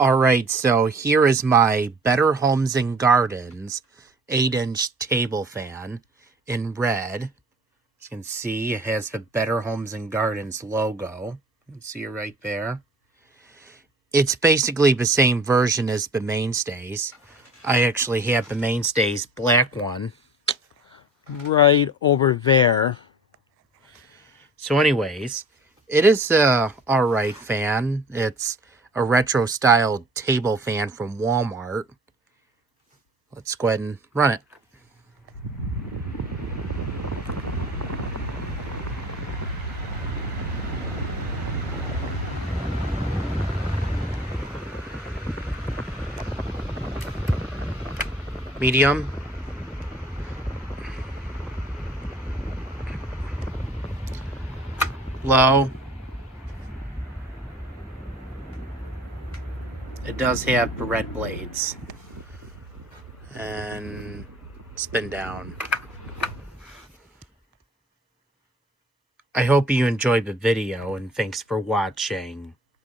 Alright, so here is my Better Homes and Gardens 8-inch table fan in red. As you can see, it has the Better Homes and Gardens logo. You can see it right there. It's basically the same version as the Mainstays. I actually have the Mainstays black one right over there. So anyways, it is a alright fan. It's a retro style table fan from Walmart. Let's go ahead and run it. Medium. Low. It does have the red blades. And spin down. I hope you enjoyed the video, and thanks for watching.